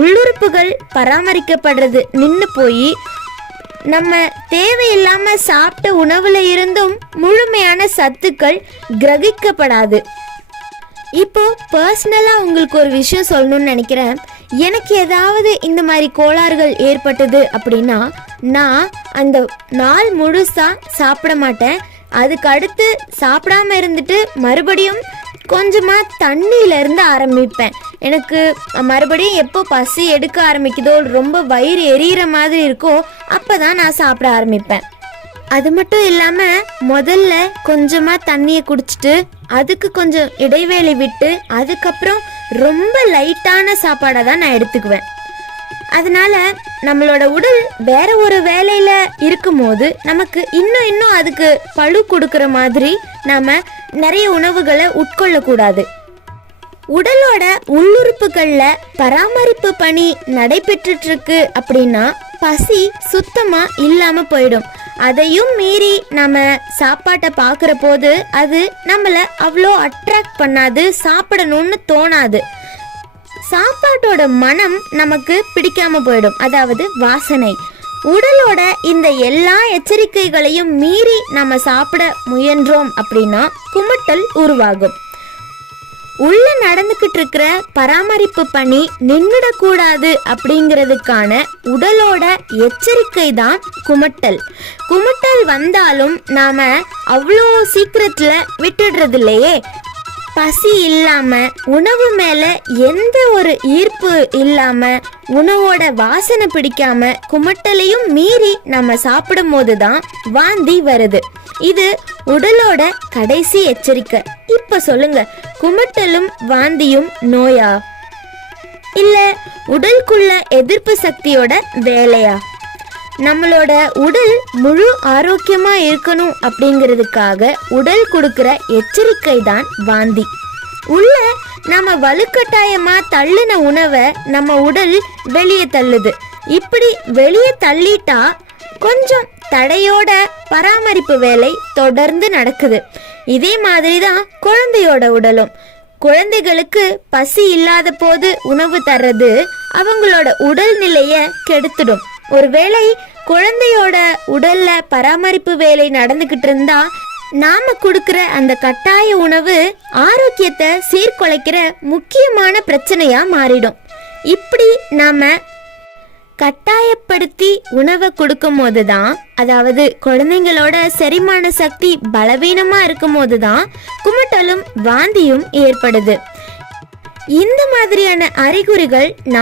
உள்ளுறுப்புகள் பராமரிக்கப்படுறது. நின்று போய் நம்ம தேவையில்லாம சாப்பிட்ட உணவுல இருந்தும் முழுமையான சத்துக்கள் கிரகிக்கப்படாது. இப்போ பர்சனலாக உங்களுக்கு ஒரு விஷயம் சொல்லணும்னு நினைக்கிறேன். எனக்கு ஏதாவது இந்த மாதிரி கோளாறுகள் ஏற்பட்டது அப்படின்னா நான் அந்த நாள் முழுசாக சாப்பிட மாட்டேன். அதுக்கு அடுத்து சாப்பிடாம இருந்துட்டு மறுபடியும் கொஞ்சமாக தண்ணியிலேருந்து ஆரம்பிப்பேன். எனக்கு மறுபடியும் எப்போ பசி எடுக்க ஆரம்பிக்குதோ ரொம்ப வயிறு எரியிற மாதிரி இருக்கோ அப்போ தான் நான் சாப்பிட ஆரம்பிப்பேன். அது மட்டும் இல்லாமல் முதல்ல கொஞ்சமாக தண்ணியை குடிச்சிட்டு அதுக்கு கொஞ்சம் இடைவேளை விட்டு அதுக்கப்புறம் ரொம்ப லைட்டான சாப்பாடை தான் நான் எடுத்துக்குவேன். அதனால நம்மளோட உடல் வேற ஒரு வேலையில் இருக்கும்போது நமக்கு இன்னும் இன்னும் அதுக்கு பழு கொடுக்குற மாதிரி நம்ம நிறைய உணவுகளை உட்கொள்ளக்கூடாது. உடலோட உள்ளுறுப்புகளில் பராமரிப்பு பணி நடைபெற்றுட்ருக்கு அப்படின்னா பசி சுத்தமாக இல்லாமல் போயிடும். அதையும் மீறி நம்ம சாப்பாட்டை பார்க்குற போது அது நம்மளை அவ்வளோ அட்ராக்ட் பண்ணாது சாப்பிடணும்னு தோணாது. சாப்பாட்டோட மனம் நமக்கு பிடிக்காம போயிடும். அதாவது வாசனை. உடலோட இந்த எல்லா எச்சரிக்கைகளையும் மீறி நம்ம சாப்பிட முயன்றோம் அப்படின்னா குமட்டல் உருவாகும். உள்ள நடந்துகிட்டு இருக்கிற பராமரிப்பு பணி நின்றுடக்கூடாது அப்படிங்கிறதுக்கான உடலோட எச்சரிக்கை தான் குமட்டல். குமட்டல் வந்தாலும் நாம அவ்வளோ சீக்கிரத்துல விட்டுடுறது இல்லையே பசி இல்லாம உணவு மேல எந்த ஒரு ஈர்ப்பு இல்லாம உணவோட வாசனை பிடிக்காம குமட்டலையும் மீறி நம்ம சாப்பிடும் போது தான் வாந்தி வருது. இது உடலோட கடைசி எச்சரிக்கை. இப்ப சொல்லுங்க குமட்டலும் வாந்தியும் நோயா? இல்ல உடலுக்குள்ள எதிர்ப்பு சக்தியோட வேலையா? நம்மளோட உடல் முழு ஆரோக்கியமா இருக்கணும் அப்படிங்கிறதுக்காக உடல் கொடுக்கிற எச்சரிக்கை தான் வாந்தி. உள்ள நம்ம வலுக்கட்டாயமா தள்ளின உணவை நம்ம உடல் வெளியே தள்ளுது. இப்படி வெளியே தள்ளிட்டா கொஞ்சம் தடையோட பராமரிப்பு வேலை தொடர்ந்து நடக்குது. இதே மாதிரி தான் குழந்தையோட உடலும். குழந்தைகளுக்கு பசி இல்லாத போது உணவு தர்றது அவங்களோட உடல் நிலைய கெடுத்துடும். ஒருவேளை குழந்தையோட உடல்ல பராமரிப்பு வேலை நடந்துகிட்டு இருந்தா நாம கொடுக்கிற அந்த கட்டாய உணவு ஆரோக்கியத்தை சீர்குலைக்கிற முக்கியமான பிரச்சனையா மாறிடும். இப்படி நாம கட்டாயப்படுத்தி உணவை கொடுக்கும் போது தான் அதாவது குழந்தைங்களோட செரிமான சக்தி பலவீனமா இருக்கும் போது தான் குமட்டலும் வாந்தியும் ஏற்படுது. இந்த மாதிரியான அறிகுறிகள் நம்ம